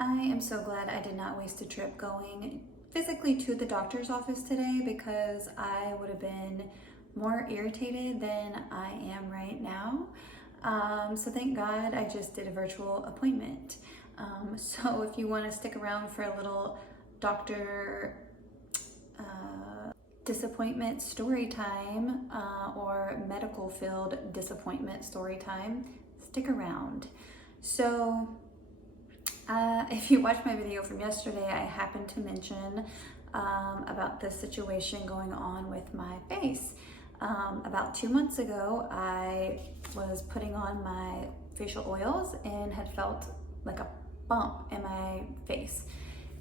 I am so glad I did not waste a trip going physically to the doctor's office today because I would have been more irritated than I am right now. So thank God I just did a virtual appointment. So if you want to stick around for a little doctor disappointment story time or medical field disappointment story time, stick around. So if you watched my video from yesterday, I happened to mention about this situation going on with my face. About 2 months ago, I was putting on my facial oils and had felt like a bump in my face,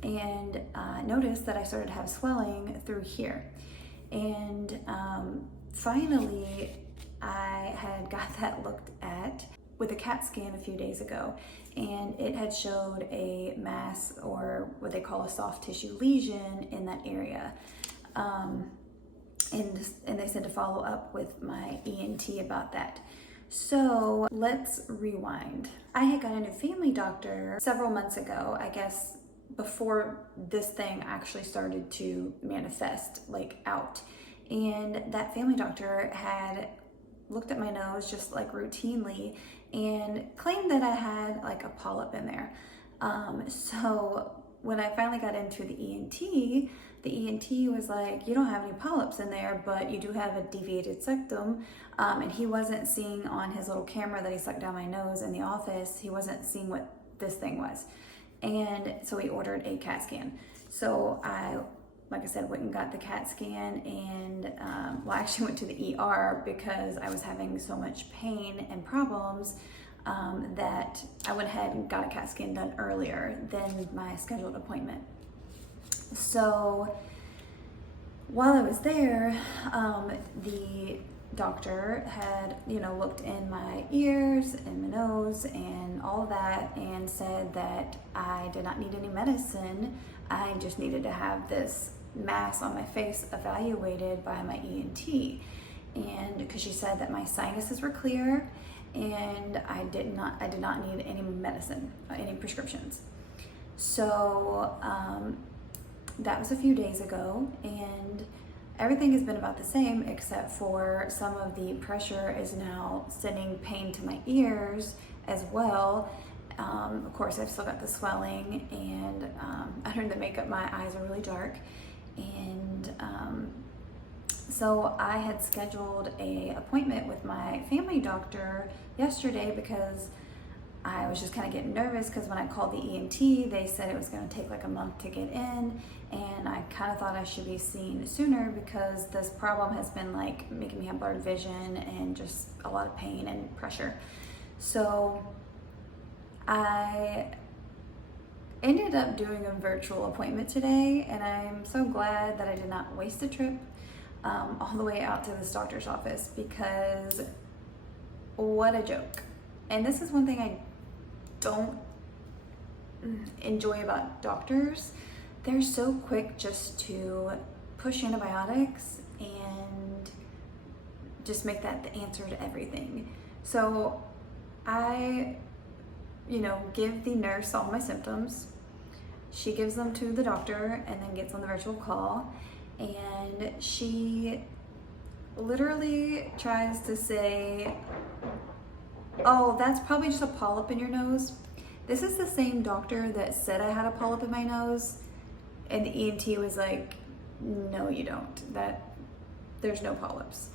and noticed that I started to have swelling through here. And finally, I had got that looked at with a CAT scan a few days ago, and it had showed a mass, or what they call a soft tissue lesion, in that area. And they said to follow up with my ENT about that. So let's rewind. I had got a new family doctor several months ago, I guess before this thing actually started to manifest out. And that family doctor had looked at my nose just routinely and claimed that I had a polyp in there. So when I finally got into the ENT was like, you don't have any polyps in there, but you do have a deviated septum. And he wasn't seeing on his little camera that he stuck down my nose in the office, he wasn't seeing what this thing was. And so he ordered a CAT scan. So I, like I said, went and got the CAT scan, and I actually went to the ER because I was having so much pain and problems that I went ahead and got a CAT scan done earlier than my scheduled appointment. So while I was there, the doctor had, looked in my ears and my nose and all of that, and said that I did not need any medicine. I just needed to have this mass on my face evaluated by my ENT. And because she said that my sinuses were clear and I did not need any medicine, any prescriptions. So that was a few days ago, and everything has been about the same, except for some of the pressure is now sending pain to my ears as well. Of course, I've still got the swelling, and under the makeup, my eyes are really dark. And so I had scheduled an appointment with my family doctor yesterday because I was just kind of getting nervous, because when I called the ENT, they said it was going to take a month to get in, and I kind of thought I should be seen sooner because this problem has been making me have blurred vision and just a lot of pain and pressure. So I ended up doing a virtual appointment today, and I'm so glad that I did not waste a trip all the way out to this doctor's office, because what a joke. And this is one thing I don't enjoy about doctors. They're so quick just to push antibiotics and just make that the answer to everything. So I give the nurse all my symptoms. She gives them to the doctor and then gets on the virtual call. And she literally tries to say, oh, that's probably just a polyp in your nose. This is the same doctor that said I had a polyp in my nose. And the ENT was like, no, you don't. There's no polyps.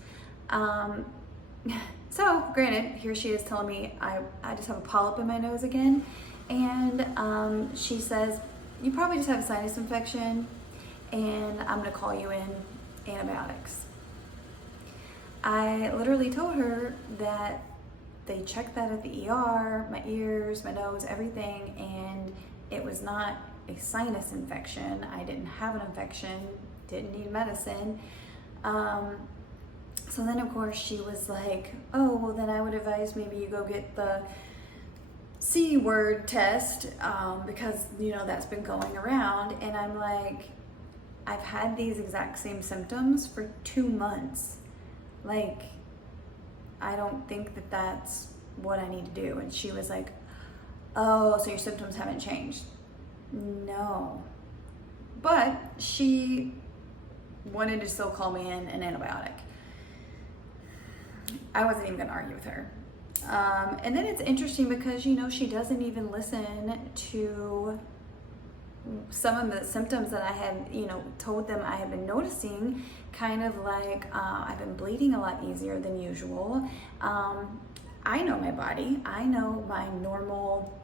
So granted, here she is telling me I just have a polyp in my nose again. And she says, you probably just have a sinus infection, and I'm gonna call you in antibiotics. I literally told her that they checked that at the ER, my ears, my nose, everything, and it was not a sinus infection. I didn't have an infection, didn't need medicine. So then of course she was like, oh, well then I would advise maybe you go get the C word test because that's been going around. And I'm like, I've had these exact same symptoms for 2 months. I don't think that that's what I need to do. And she was like, oh, so your symptoms haven't changed. No. But she wanted to still call me in an antibiotic. I wasn't even gonna argue with her. And then it's interesting because, you know, she doesn't even listen to some of the symptoms that I had, you know, told them I had been noticing, kind of like I've been bleeding a lot easier than usual. I know my body. I know my normal,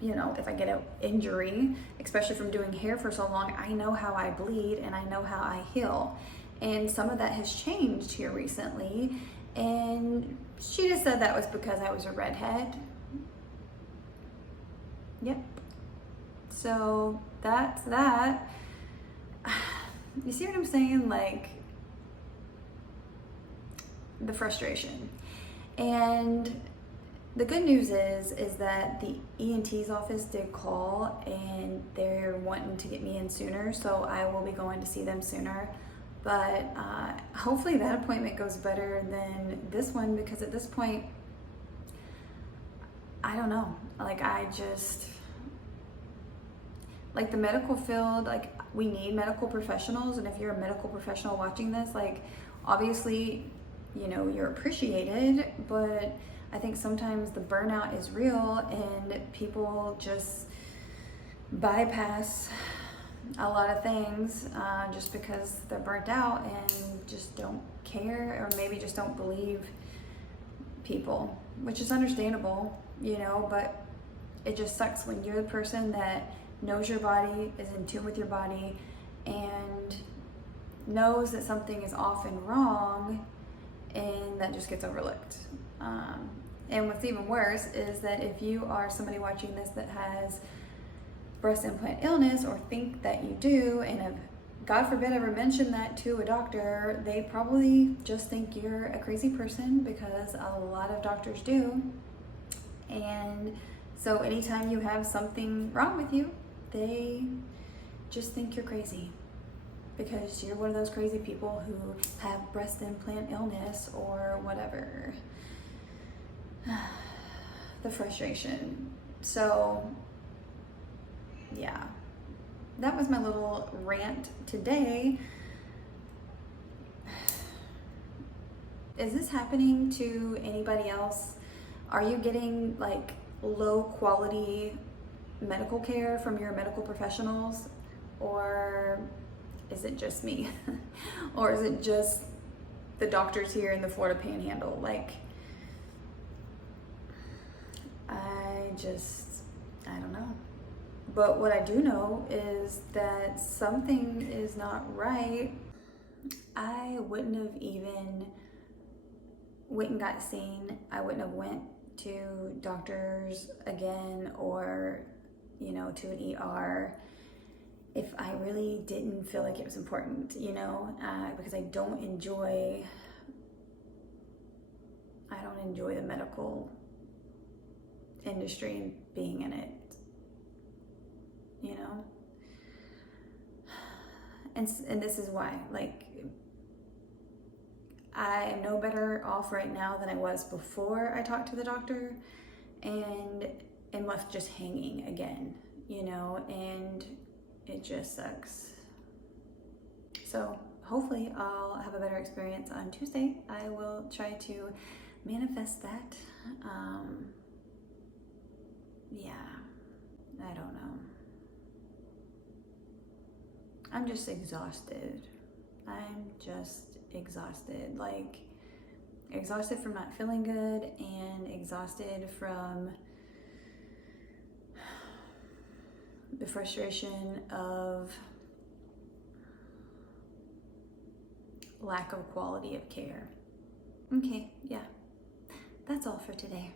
you know, if I get an injury, especially from doing hair for so long, I know how I bleed and I know how I heal. And some of that has changed here recently. And she just said that was because I was a redhead. Yep. So that's that. You see what I'm saying? Like, the frustration. And the good news is that the ENT's office did call and they're wanting to get me in sooner, so I will be going to see them sooner. But hopefully that appointment goes better than this one, because at this point, I don't know. Like, like the medical field, like we need medical professionals, and if you're a medical professional watching this, like obviously, you know, you're appreciated, but I think sometimes the burnout is real and people just bypass a lot of things just because they're burnt out and just don't care, or maybe just don't believe people, which is understandable, you know, but it just sucks when you're the person that knows your body, is in tune with your body, and knows that something is off and wrong, and that just gets overlooked. And what's even worse is that if you are somebody watching this that has breast implant illness, or think that you do, and have, God forbid, ever mention that to a doctor, they probably just think you're a crazy person, because a lot of doctors do. And so anytime you have something wrong with you, they just think you're crazy, because you're one of those crazy people who have breast implant illness or whatever. The frustration. So yeah, that was my little rant today. Is this happening to anybody else? Are you getting like low quality medical care from your medical professionals, or is it just me? Or is it just the doctors here in the Florida Panhandle? Like, I don't know. But what I do know is that something is not right. I wouldn't have even went and got seen. I wouldn't have went to doctors again, or, you know, to an ER, if I really didn't feel like it was important, you know, because I don't enjoy the medical industry and being in it, you know. And this is why, like, I am no better off right now than I was before I talked to the doctor, and am left just hanging again, you know, and it just sucks. So hopefully I'll have a better experience on Tuesday. I will try to manifest that. Yeah, I don't know. I'm just exhausted. I'm just exhausted. Like, exhausted from not feeling good, and exhausted from the frustration of lack of quality of care. Okay, yeah, that's all for today.